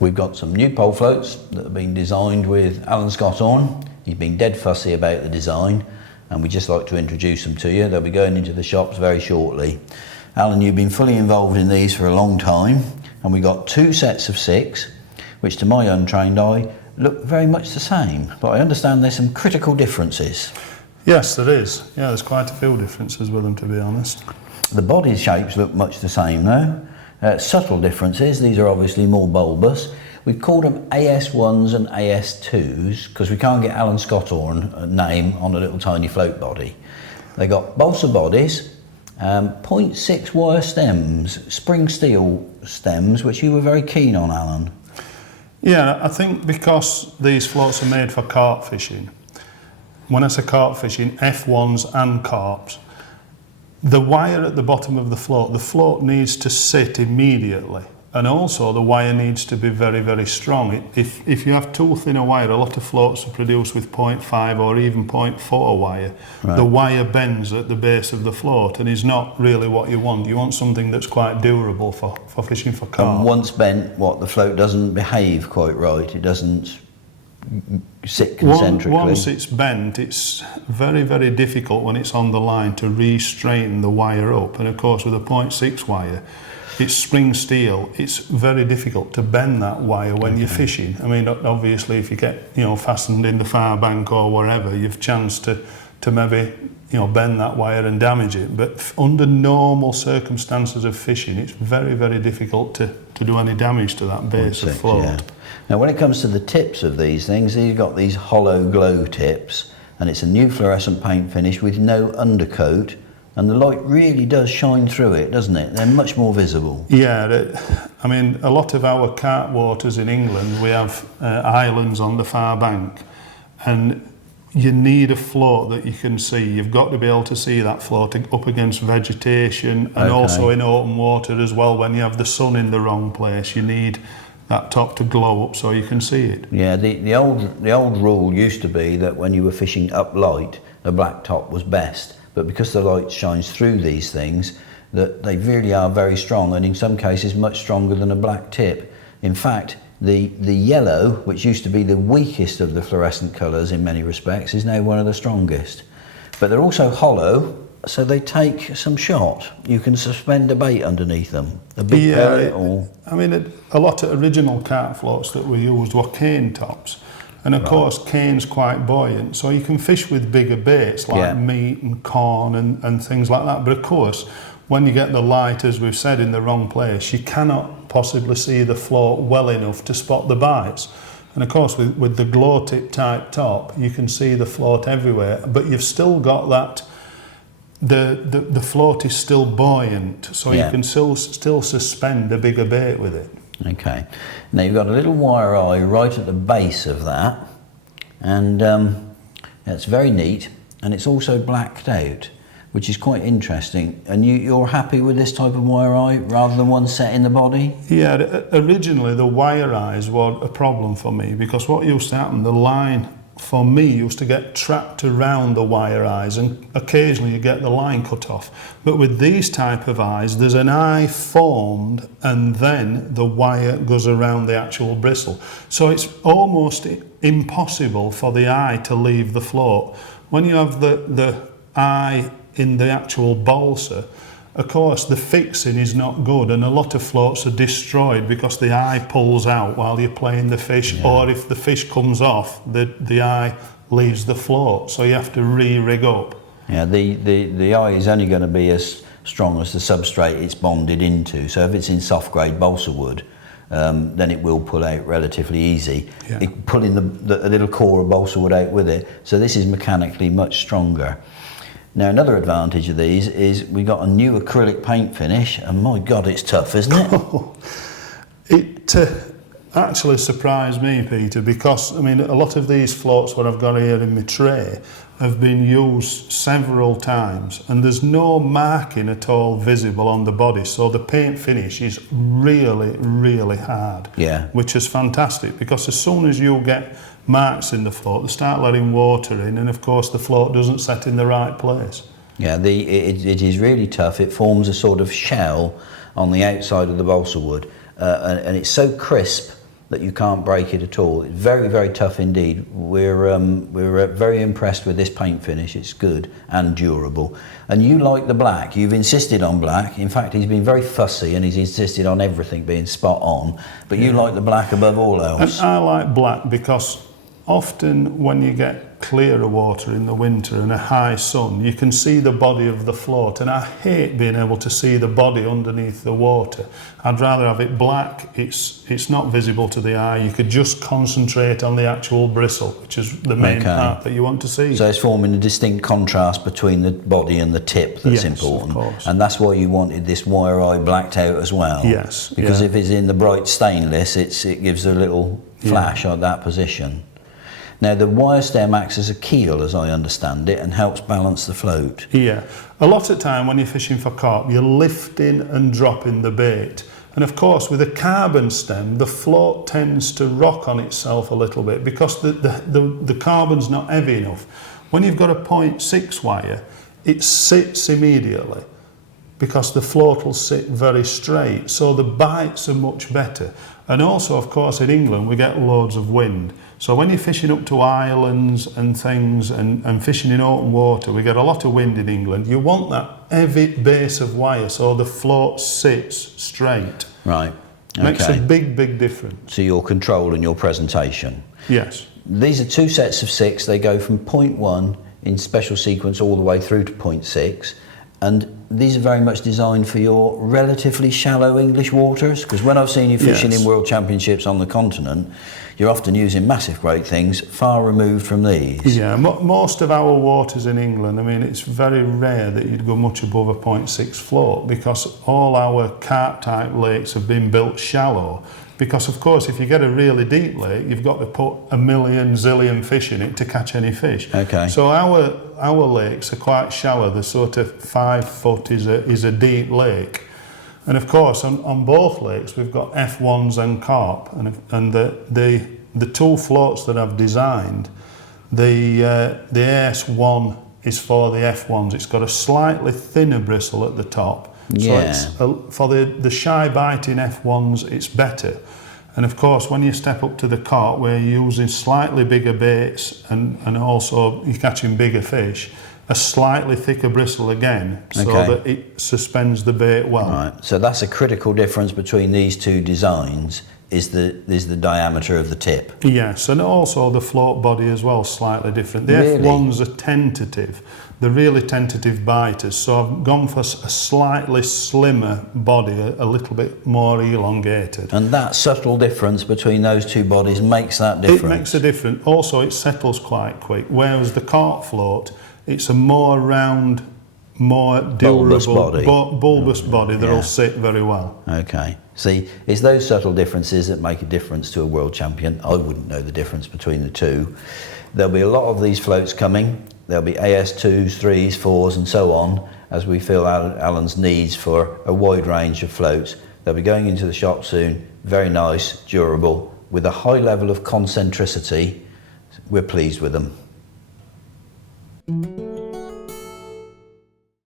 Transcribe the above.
We've got some new pole floats that have been designed with Alan Scotthorne. He's been dead fussy about the design, and we'd just like to introduce them to you. They'll be going into the shops very shortly. Alan, you've been fully involved in these for a long time, and we've got 2 sets of 6, which to my untrained eye look very much the same, but I understand there's some critical differences. Yes, there is. Yeah, there's quite a few differences with them, to be honest. The body shapes look much the same though. Subtle differences, these are obviously more bulbous. We've called them AS1s and AS2s because we can't get Alan Scotthorne name on a little tiny float body. They got balsa bodies, 0.6 wire stems, spring steel stems, which you were very keen on, Alan. Yeah, I think because these floats are made for carp fishing, when I say carp fishing, F1s and carps, the wire at the bottom of the float needs to sit immediately, and also the wire needs to be very, very strong. If you have too thin a wire, a lot of floats are produced with 0.5 or even 0.4 wire. Right. The wire bends at the base of the float and is not really what you want. You want something that's quite durable for fishing for carp. And once bent, the float doesn't behave quite right, it doesn't sit concentrically. Once it's bent, it's very, very difficult when it's on the line to re-straighten the wire up. And of course, with a 0.6 wire, it's spring steel. It's very difficult to bend that wire when you're fishing. I mean, obviously, if you get fastened in the far bank or wherever, you've chance to maybe bend that wire and damage it. But under normal circumstances of fishing, it's very, very difficult to do any damage to that base of float. Yeah. Now, when it comes to the tips of these things, you've got these hollow glow tips, and it's a new fluorescent paint finish with no undercoat, and the light really does shine through it, doesn't it? They're much more visible. Yeah, I mean, a lot of our carp waters in England, we have islands on the far bank, and you need a float that you can see. You've got to be able to see that float up against vegetation, and also in open water as well. When you have the sun in the wrong place, you need that top to glow up so you can see it. Yeah, the old rule used to be that when you were fishing up light, a black top was best. But because the light shines through these things, that they really are very strong, and in some cases much stronger than a black tip. In fact, the yellow, which used to be the weakest of the fluorescent colours in many respects, is now one of the strongest. But they're also hollow, so they take some shot. You can suspend a bait underneath them, a big pellet or... I mean, a lot of original carp floats that we used were cane tops. And of course, cane's quite buoyant, so you can fish with bigger baits like meat and corn and things like that. But of course, when you get the light, as we've said, in the wrong place, you cannot possibly see the float well enough to spot the bites. And of course, with the glow tip type top, you can see the float everywhere, but you've still got that, the float is still buoyant, so you can still suspend a bigger bait with it. Okay, now you've got a little wire eye right at the base of that, and it's very neat, and it's also blacked out, which is quite interesting. And you're happy with this type of wire eye rather than one set in the body? Yeah, originally the wire eyes were a problem for me, because what used to happen, the line for me used to get trapped around the wire eyes, and occasionally you get the line cut off. But with these type of eyes, there's an eye formed and then the wire goes around the actual bristle. So it's almost impossible for the eye to leave the float. When you have the eye in the actual balsa, of course the fixing is not good, and a lot of floats are destroyed because the eye pulls out while you're playing the fish, or if the fish comes off, the eye leaves the float, so you have to re-rig up. Yeah, the eye is only going to be as strong as the substrate it's bonded into, so if it's in soft grade balsa wood, then it will pull out relatively easy. Pulling the little core of balsa wood out with it, so this is mechanically much stronger. Now, another advantage of these is we got a new acrylic paint finish, and my God, it's tough, isn't it? It actually surprised me, Peter, because I mean, a lot of these floats what I've got here in my tray have been used several times, and there's no marking at all visible on the body, so the paint finish is really, really hard. Yeah. Which is fantastic, because as soon as you get marks in the float, they start letting water in, and of course the float doesn't set in the right place. Yeah, it is really tough. It forms a sort of shell on the outside of the balsa wood, and it's so crisp that you can't break it at all. It's very, very tough indeed. We're very impressed with this paint finish. It's good and durable. And you like the black. You've insisted on black. In fact, he's been very fussy and he's insisted on everything being spot on. But you like the black above all else. And I like black because often when you get clearer water in the winter and a high sun, you can see the body of the float, and I hate being able to see the body underneath the water. I'd rather have it black. It's not visible to the eye. You could just concentrate on the actual bristle, which is the main part that you want to see. So it's forming a distinct contrast between the body and the tip that's important. Of course. And that's why you wanted this wire eye blacked out as well. Yes. Because if it's in the bright stainless, it gives a little flash at that position. Now the wire stem acts as a keel, as I understand it, and helps balance the float. Yeah. A lot of time when you're fishing for carp, you're lifting and dropping the bait. And of course, with a carbon stem, the float tends to rock on itself a little bit because the carbon's not heavy enough. When you've got a 0.6 wire, it sits immediately because the float will sit very straight. So the bites are much better. And also, of course, in England, we get loads of wind. So when you're fishing up to islands and things and fishing in open water, we get a lot of wind in England. You want that heavy base of wire so the float sits straight. Right. Okay. Makes a big, big difference. So your control and your presentation. Yes. These are two sets of 6. They go from 0.1 in special sequence all the way through to 0.6. And these are very much designed for your relatively shallow English waters, because when I've seen you fishing in World Championships on the continent, you're often using massive great things far removed from these. Yeah, most of our waters in England, I mean, it's very rare that you'd go much above a 0.6 float because all our carp type lakes have been built shallow. Because of course, if you get a really deep lake, you've got to put a million zillion fish in it to catch any fish. Okay. So our lakes are quite shallow. They're sort of 5 foot is a deep lake. And of course, on both lakes, we've got F1s and carp. And the two floats that I've designed, the AS1 is for the F1s. It's got a slightly thinner bristle at the top. Yeah. So it's for the shy biting F1s, it's better. And of course, when you step up to the carp, we're using slightly bigger baits and also you're catching bigger fish, a slightly thicker bristle again, so that it suspends the bait well. Right. So that's a critical difference between these two designs, is the diameter of the tip. Yes, and also the float body as well, slightly different. The Really? F1s are tentative. They're really tentative biters, so I've gone for a slightly slimmer body, a little bit more elongated. And that subtle difference between those two bodies makes that difference. It makes a difference. Also, it settles quite quick, whereas the carp float, it's a more round, more durable, bulbous body that'll sit very well. Okay. See, it's those subtle differences that make a difference to a world champion. I wouldn't know the difference between the two. There'll be a lot of these floats coming. There'll be AS2s, 3s, 4s and so on, as we fill Alan's needs for a wide range of floats. They'll be going into the shop soon. Very nice, durable, with a high level of concentricity. We're pleased with them.